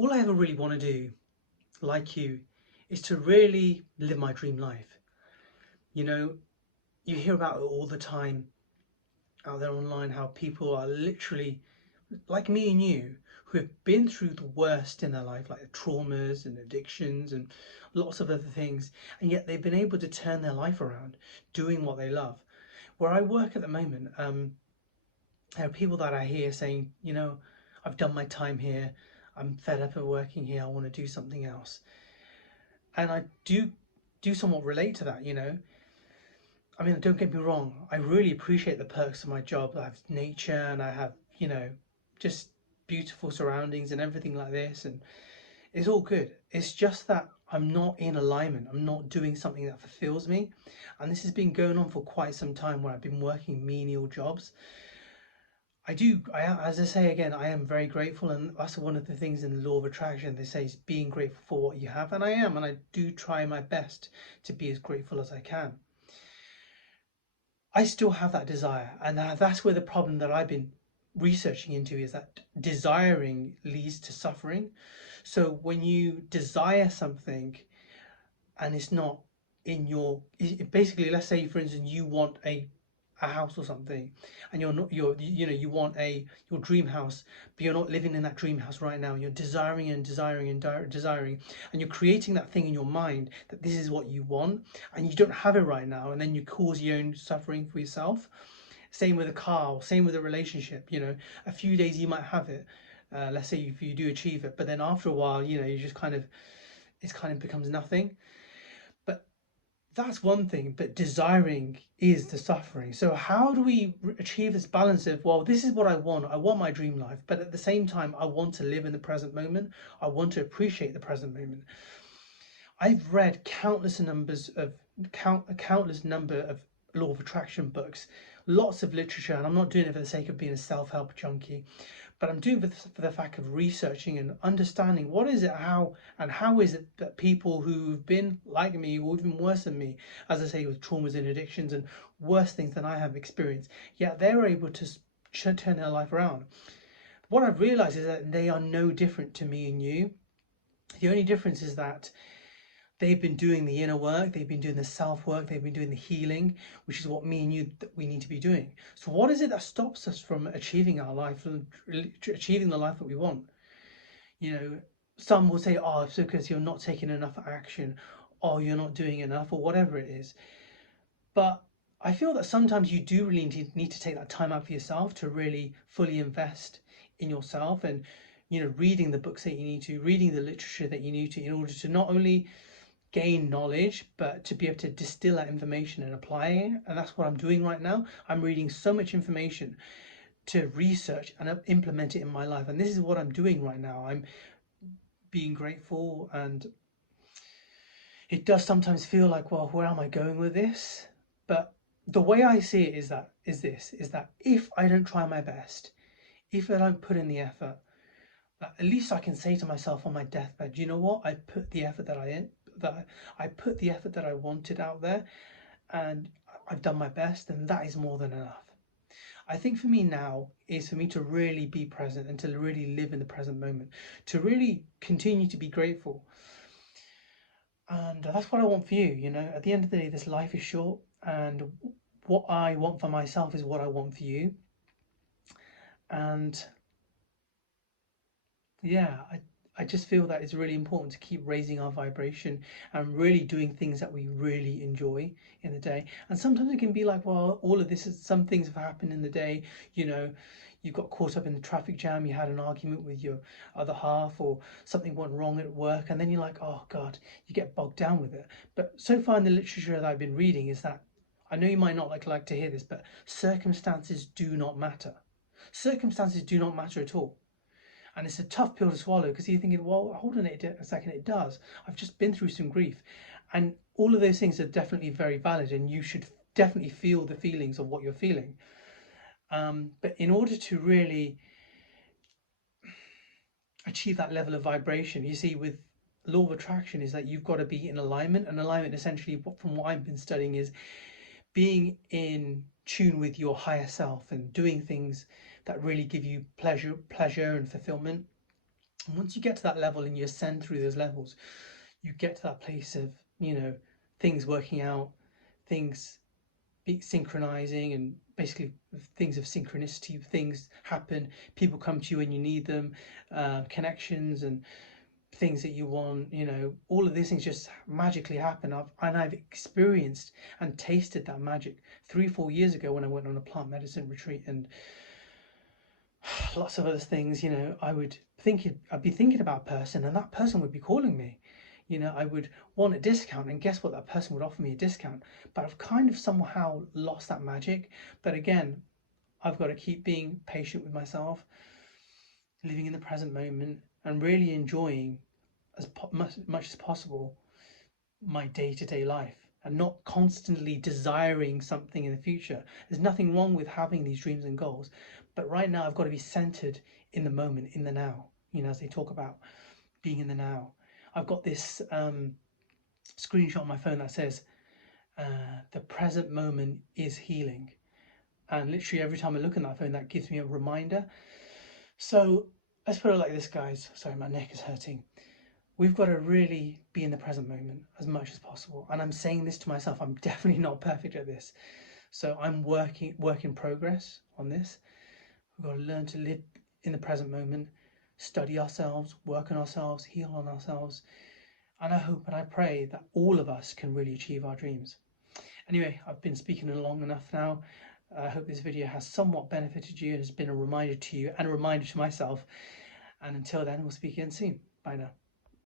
all I ever really want to do, like you, is to really live my dream life. You know, you hear about it all the time out there online how people are literally like me and you who have been through the worst in their life, like traumas and addictions and lots of other things, and yet they've been able to turn their life around doing what they love. Where I work at the moment, there are people that I hear saying, I've done my time here, I'm fed up of working here, I want to do something else. And I do somewhat relate to that. I mean, don't get me wrong, I really appreciate the perks of my job. I have nature and I have, just beautiful surroundings and everything like this, and it's all good. It's just that I'm not in alignment. I'm not doing something that fulfills me. And this has been going on for quite some time where I've been working menial jobs. As I say again, I am very grateful, and that's one of the things in the law of attraction. They say is being grateful for what you have, and I am, and I do try my best to be as grateful as I can. I still have that desire, and that's where the problem that I've been researching into is that desiring leads to suffering. So when you desire something and it's not in basically, let's say for instance you want a house or something, and you're not you want your dream house, but you're not living in that dream house right now. You're desiring and desiring and desiring, and you're creating that thing in your mind that this is what you want, and you don't have it right now, and then you cause your own suffering for yourself. Same with a car, or same with a relationship. A few days you might have it, let's say if you do achieve it, but then after a while, you just kind of becomes nothing. But that's one thing, but desiring is the suffering. So how do we achieve this balance of, well, this is what I want my dream life, but at the same time I want to live in the present moment, I want to appreciate the present moment. I've read countless number of law of attraction books, lots of literature, and I'm not doing it for the sake of being a self-help junkie, but I'm doing it for the fact of researching and understanding what is it, how is it that people who've been like me, or even worse than me, as I say, with traumas and addictions and worse things than I have experienced, yet they're able to turn their life around. What I've realized is that they are no different to me and you. The only difference is that they've been doing the inner work, they've been doing the self work, they've been doing the healing, which is what me and you we need to be doing. So what is it that stops us from achieving our life, achieving the life that we want? You know, some will say, "Oh, it's because you're not taking enough action, or you're not doing enough, or whatever it is." But I feel that sometimes you do really need to take that time out for yourself to really fully invest in yourself, and reading the books that you need to, reading the literature that you need to, in order to not only gain knowledge, but to be able to distill that information and apply it. And that's what I'm doing right now. I'm reading so much information to research and implement it in my life. And this is what I'm doing right now. I'm being grateful, and it does sometimes feel like, well, where am I going with this? But the way I see it is that if I don't try my best, if I don't put in the effort, at least I can say to myself on my deathbed, you know what? I put the effort that I put the effort that I wanted out there, and I've done my best, and that is more than enough. I think for me now is for me to really be present and to really live in the present moment, to really continue to be grateful. And that's what I want for you. At the end of the day, this life is short, and what I want for myself is what I want for you. And yeah, I just feel that it's really important to keep raising our vibration and really doing things that we really enjoy in the day. And sometimes it can be like, well, all of this is, some things have happened in the day, you know, you got caught up in the traffic jam, you had an argument with your other half, or something went wrong at work, and then you're like, oh God, you get bogged down with it. But so far in the literature that I've been reading is that, I know you might not like to hear this, but circumstances do not matter. Circumstances do not matter at all. And it's a tough pill to swallow, because you're thinking, well, hold on a second, it does. I've just been through some grief. And all of those things are definitely very valid, and you should definitely feel the feelings of what you're feeling. But in order to really achieve that level of vibration, you see, with law of attraction, is that you've got to be in alignment. And alignment, essentially, from what I've been studying, is being in tune with your higher self and doing things that really give you pleasure and fulfillment. And once you get to that level and you ascend through those levels, you get to that place of, you know, things working out, things synchronizing, and basically things of synchronicity, things happen, people come to you when you need them, connections and things that you want, you know, all of these things just magically happen. I've experienced and tasted that magic 3-4 years ago when I went on a plant medicine retreat, and lots of other things. You know, I'd be thinking about a person, and that person would be calling me. You know, I would want a discount, and guess what? That person would offer me a discount. But I've kind of somehow lost that magic. But again, I've got to keep being patient with myself, living in the present moment, and really enjoying as much as possible my day-to-day life, and not constantly desiring something in the future. There's nothing wrong with having these dreams and goals, but right now I've got to be centered in the moment, in the now. You know, as they talk about being in the now. I've got this screenshot on my phone that says, the present moment is healing. And literally every time I look at that phone, that gives me a reminder. So let's put it like this, guys. Sorry, my neck is hurting. We've got to really be in the present moment as much as possible. And I'm saying this to myself. I'm definitely not perfect at this. So I'm work in progress on this. We've got to learn to live in the present moment, study ourselves, work on ourselves, heal on ourselves. And I hope and I pray that all of us can really achieve our dreams. Anyway, I've been speaking long enough now. I hope this video has somewhat benefited you and has been a reminder to you and a reminder to myself. And until then, we'll speak again soon. Bye now.